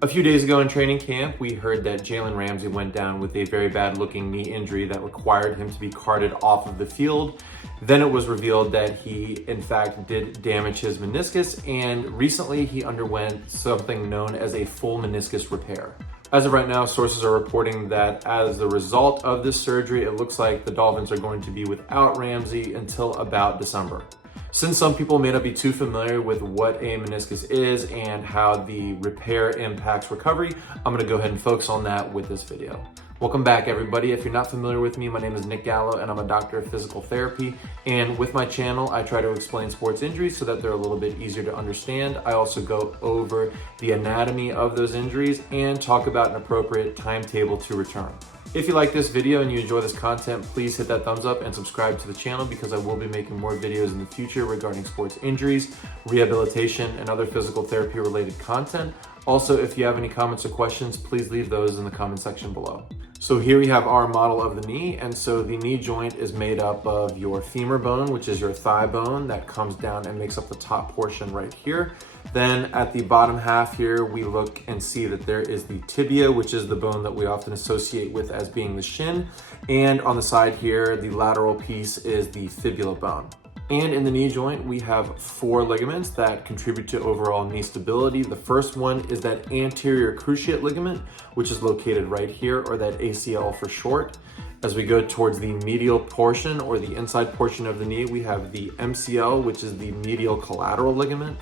A few days ago in training camp, we heard that Jalen Ramsey went down with a very bad looking knee injury that required him to be carted off of the field. Then it was revealed that he in fact did damage his meniscus, and recently he underwent something known as a full meniscus repair. As of right now, sources are reporting that as the result of this surgery, it looks like the Dolphins are going to be without Ramsey until about December. Since some people may not be too familiar with what a meniscus is and how the repair impacts recovery, I'm going to go ahead and focus on that with this video. Welcome back, everybody. If you're not familiar with me, my name is Nick Gallo and I'm a doctor of physical therapy. And with my channel, I try to explain sports injuries so that they're a little bit easier to understand. I also go over the anatomy of those injuries and talk about an appropriate timetable to return. If you like this video and you enjoy this content, please hit that thumbs up and subscribe to the channel because I will be making more videos in the future regarding sports injuries, rehabilitation, and other physical therapy related content. Also, if you have any comments or questions, please leave those in the comment section below. So here we have our model of the knee, and so the knee joint is made up of your femur bone, which is your thigh bone that comes down and makes up the top portion right here. Then at the bottom half here, we look and see that there is the tibia, which is the bone that we often associate with as being the shin. And on the side here, the lateral piece is the fibula bone. And in the knee joint, we have 4 ligaments that contribute to overall knee stability. The first one is that anterior cruciate ligament, which is located right here, or that ACL for short. As we go towards the medial portion or the inside portion of the knee, we have the MCL, which is the medial collateral ligament.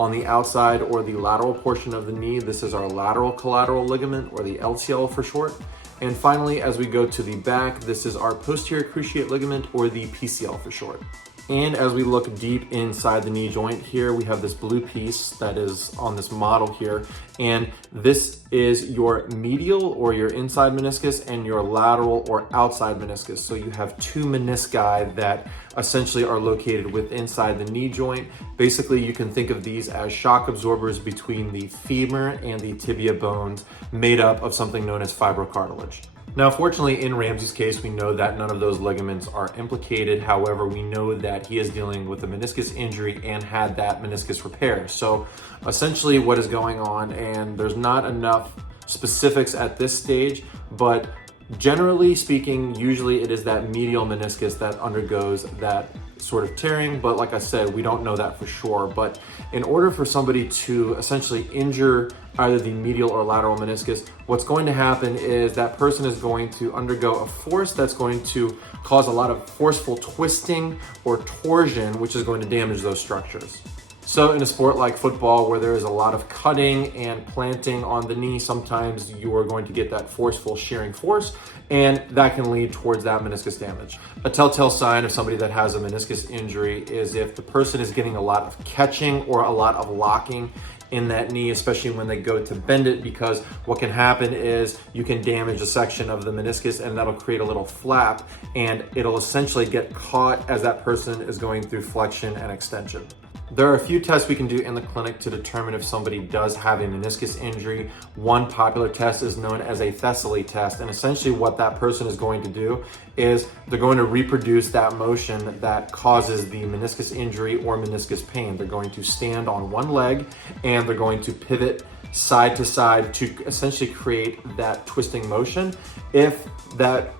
On the outside or the lateral portion of the knee, this is our lateral collateral ligament, or the LCL for short. And finally, as we go to the back, this is our posterior cruciate ligament, or the PCL for short. And as we look deep inside the knee joint here, we have this blue piece that is on this model here. And this is your medial or your inside meniscus and your lateral or outside meniscus. So you have 2 menisci that essentially are located within inside the knee joint. Basically, you can think of these as shock absorbers between the femur and the tibia bones, made up of something known as fibrocartilage. Now, fortunately, in Ramsey's case, we know that none of those ligaments are implicated. However, we know that he is dealing with a meniscus injury and had that meniscus repair. So essentially what is going on, and there's not enough specifics at this stage, but generally speaking, usually it is that medial meniscus that undergoes that sort of tearing, but like I said, we don't know that for sure. But in order for somebody to essentially injure either the medial or lateral meniscus, what's going to happen is that person is going to undergo a force that's going to cause a lot of forceful twisting or torsion, which is going to damage those structures. So in a sport like football, where there is a lot of cutting and planting on the knee, sometimes you are going to get that forceful shearing force, and that can lead towards that meniscus damage. A telltale sign of somebody that has a meniscus injury is if the person is getting a lot of catching or a lot of locking in that knee, especially when they go to bend it, because what can happen is you can damage a section of the meniscus and that'll create a little flap, and it'll essentially get caught as that person is going through flexion and extension. There are a few tests we can do in the clinic to determine if somebody does have a meniscus injury. One popular test is known as a Thessaly test, and essentially what that person is going to do is they're going to reproduce that motion that causes the meniscus injury or meniscus pain. They're going to stand on one leg and they're going to pivot side to side to essentially create that twisting motion. If that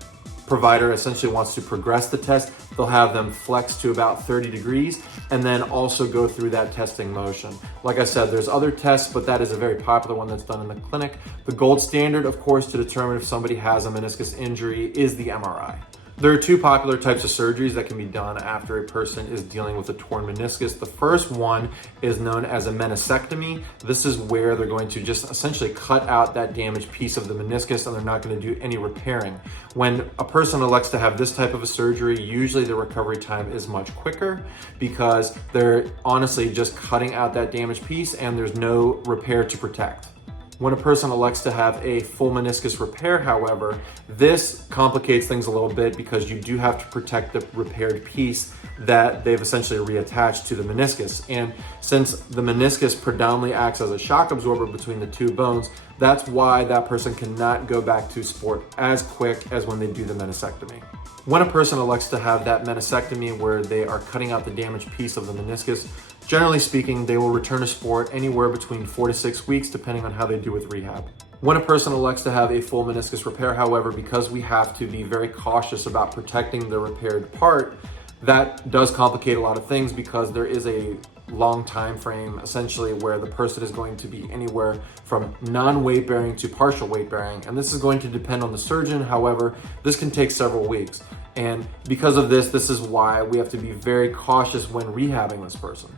provider essentially wants to progress the test, they'll have them flex to about 30 degrees and then also go through that testing motion. Like I said, there's other tests, but that is a very popular one that's done in the clinic. The gold standard, of course, to determine if somebody has a meniscus injury is the MRI. There are 2 popular types of surgeries that can be done after a person is dealing with a torn meniscus. The first one is known as a meniscectomy. This is where they're going to just essentially cut out that damaged piece of the meniscus and they're not going to do any repairing. When a person elects to have this type of a surgery, usually the recovery time is much quicker because they're honestly just cutting out that damaged piece and there's no repair to protect. When a person elects to have a full meniscus repair, however, this complicates things a little bit because you do have to protect the repaired piece that they've essentially reattached to the meniscus. And since the meniscus predominantly acts as a shock absorber between the 2 bones, that's why that person cannot go back to sport as quick as when they do the meniscectomy. When a person elects to have that meniscectomy where they are cutting out the damaged piece of the meniscus, Generally speaking, they will return to sport anywhere between 4 to 6 weeks, depending on how they do with rehab. When a person elects to have a full meniscus repair, however, because we have to be very cautious about protecting the repaired part, that does complicate a lot of things because there is a long time frame essentially where the person is going to be anywhere from non-weight bearing to partial weight bearing, and this is going to depend on the surgeon. However, this can take several weeks, and because of this is why we have to be very cautious when rehabbing this person.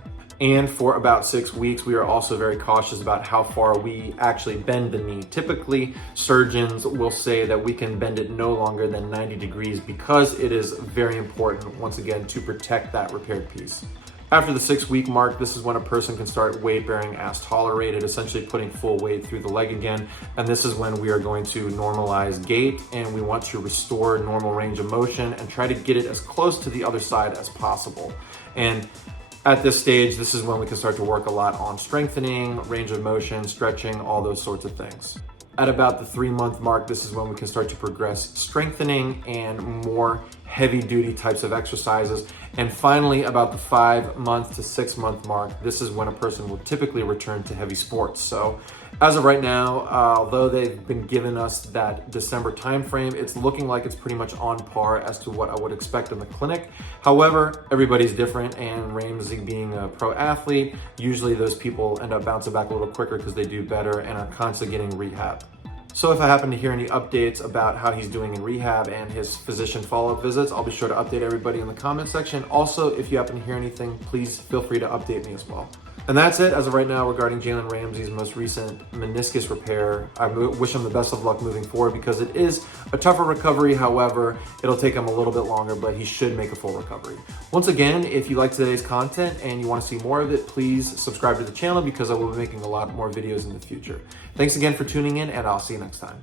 And for about 6 weeks, we are also very cautious about how far we actually bend the knee. Typically, surgeons will say that we can bend it no longer than 90 degrees because it is very important, once again, to protect that repaired piece. After the 6-week mark, this is when a person can start weight bearing as tolerated, essentially putting full weight through the leg again. And this is when we are going to normalize gait, and we want to restore normal range of motion and try to get it as close to the other side as possible. And at this stage, this is when we can start to work a lot on strengthening, range of motion, stretching, all those sorts of things. At about the 3-month mark, this is when we can start to progress strengthening and more heavy duty types of exercises. And finally, about the 5-month to 6-month mark, this is when a person will typically return to heavy sports. So as of right now, although they've been giving us that December timeframe, it's looking like it's pretty much on par as to what I would expect in the clinic. However, everybody's different, and Ramsey being a pro athlete, usually those people end up bouncing back a little quicker because they do better and are constantly getting rehab. So if I happen to hear any updates about how he's doing in rehab and his physician follow-up visits, I'll be sure to update everybody in the comment section. Also, if you happen to hear anything, please feel free to update me as well. And that's it as of right now regarding Jalen Ramsey's most recent meniscus repair. I wish him the best of luck moving forward because it is a tougher recovery. However, it'll take him a little bit longer, but he should make a full recovery. Once again, if you like today's content and you want to see more of it, please subscribe to the channel because I will be making a lot more videos in the future. Thanks again for tuning in, and I'll see you next time.